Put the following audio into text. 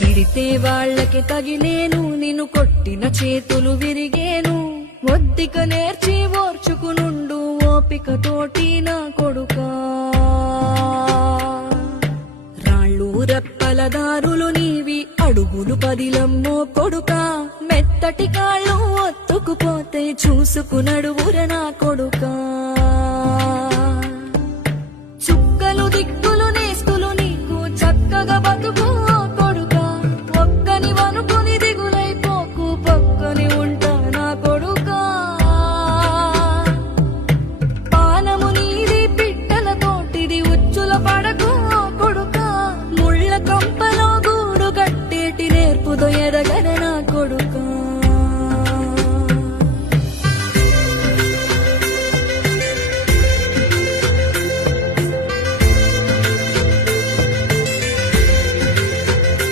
తిడితే వాళ్ళకి తగిలేను, నిన్ను కొట్టిన చేతులు విరిగేను. ఒద్దిక నేర్చి ఓర్చుకునుండు ఓపికతోటి నా కొడుకా. రాళ్ళు రెప్పల దారులు నీవి, అడుగులు పదిలమ్మో కొడుకా. మెత్తటి కాళ్ళు ఒత్తుకుపోతే చూసుకునడువుర నా కొడుకా. చుక్కలు దిక్కులు